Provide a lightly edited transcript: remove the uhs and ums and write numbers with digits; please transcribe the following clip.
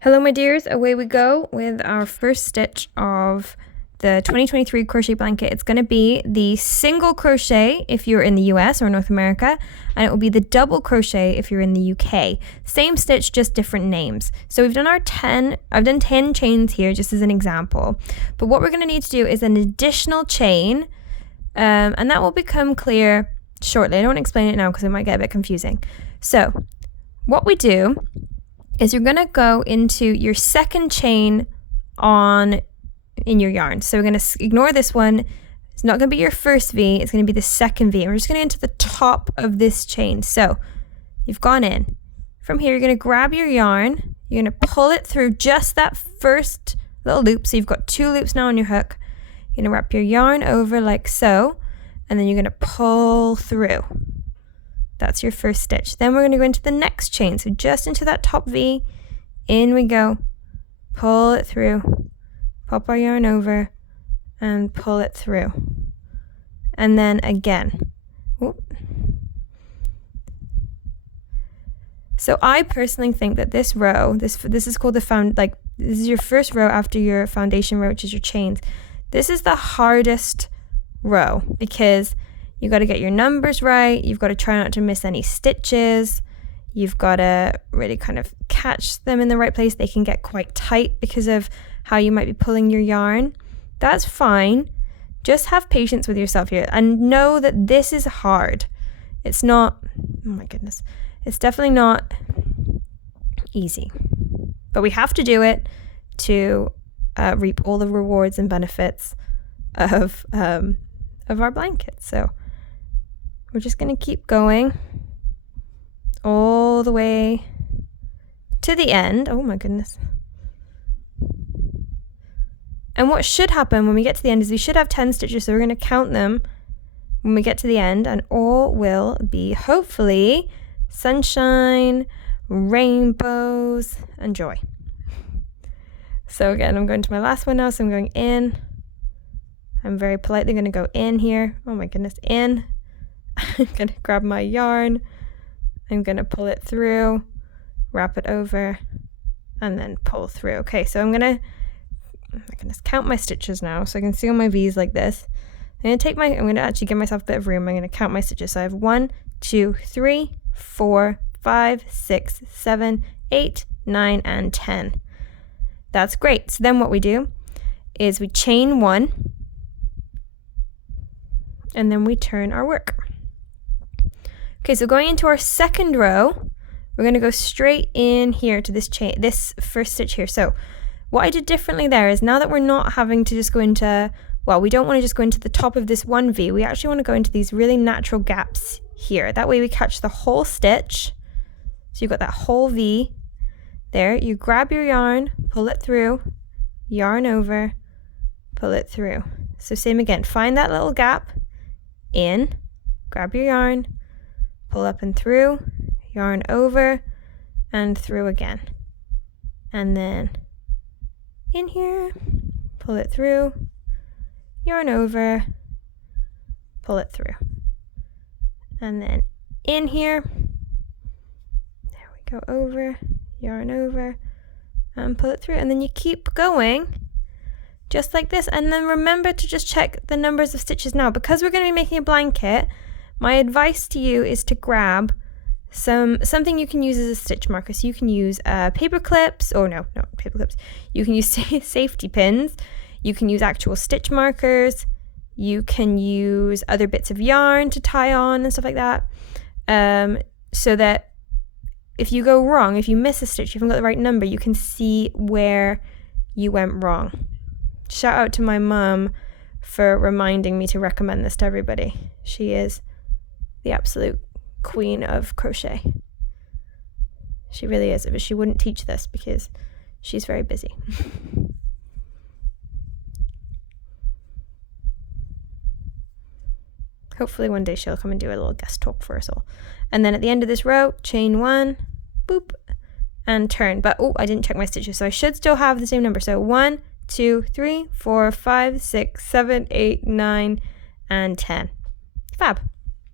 Hello my dears, away we go with our first stitch of the 2023 crochet blanket. It's going to be the single crochet if you're in the US or North America, and it will be the double crochet if you're in the UK. Same stitch, just different names. So we've done I've done 10 chains here just as an example, but what we're going to need to do is an additional chain, and that will become clear shortly. I don't want to explain it now because it might get a bit confusing. So what we do is you're going to go into your second chain in your yarn. So we're going to ignore this one. It's not going to be your first V, it's going to be the second V. And we're just going to get into the top of this chain. So you've gone in. From here, you're going to grab your yarn, you're going to pull it through just that first little loop. So you've got 2 loops now on your hook. You're going to wrap your yarn over like so, and then you're going to pull through. That's your first stitch. Then we're going to go into the next chain. So just into that top V, in we go, pull it through, pop our yarn over, and pull it through. And then again. Whoop. So I personally think that this row, this is called this is your first row after your foundation row, which is your chains. This is the hardest row because you got to get your numbers right. You've got to try not to miss any stitches. You've got to really kind of catch them in the right place. They can get quite tight because of how you might be pulling your yarn. That's fine. Just have patience with yourself here and know that this is hard. It's not, oh my goodness, it's definitely not easy. But we have to do it to reap all the rewards and benefits of our blanket. So we're just going to keep going all the way to the end. Oh my goodness. And what should happen when we get to the end is we should have 10 stitches. So we're going to count them when we get to the end, and all will be hopefully sunshine, rainbows, and joy. So again, I'm going to my last one now. So I'm going in. I'm very politely going to go in here. Oh my goodness, in. I'm going to grab my yarn. I'm going to pull it through, wrap it over, and then pull through. Okay, so I'm going to count my stitches now so I can see all my V's like this. I'm going to actually give myself a bit of room. I'm going to count my stitches. So I have 1, 2, 3, 4, 5, 6, 7, 8, 9, and 10. That's great. So then what we do is we chain 1, and then we turn our work. Okay, so going into our second row, we're going to go straight in here to this first stitch here. So what I did differently there is now that we're not having to just go into, well, we don't want to just go into the top of this one V. We actually want to go into these really natural gaps here. That way we catch the whole stitch. So you've got that whole V there. You grab your yarn, pull it through, yarn over, pull it through. So same again, find that little gap, in, grab your yarn, pull up and through, yarn over, and through again. And then in here, pull it through, yarn over, pull it through. And then in here, there we go, over, yarn over, and pull it through. And then you keep going just like this. And then remember to just check the numbers of stitches now. Because we're going to be making a blanket, my advice to you is to grab something you can use as a stitch marker. So you can use paper clips, or no, not paper clips. You can use safety pins. You can use actual stitch markers. You can use other bits of yarn to tie on and stuff like that. So that if you go wrong, if you miss a stitch, you haven't got the right number, you can see where you went wrong. Shout out to my mum for reminding me to recommend this to everybody. She is the absolute queen of crochet. She really is, but she wouldn't teach this because she's very busy. Hopefully one day she'll come and do a little guest talk for us all. And then at the end of this row, chain 1, boop, and turn. But oh, I didn't check my stitches, so I should still have the same number. So 1, 2, 3, 4, 5, 6, 7, 8, 9, and 10. Fab.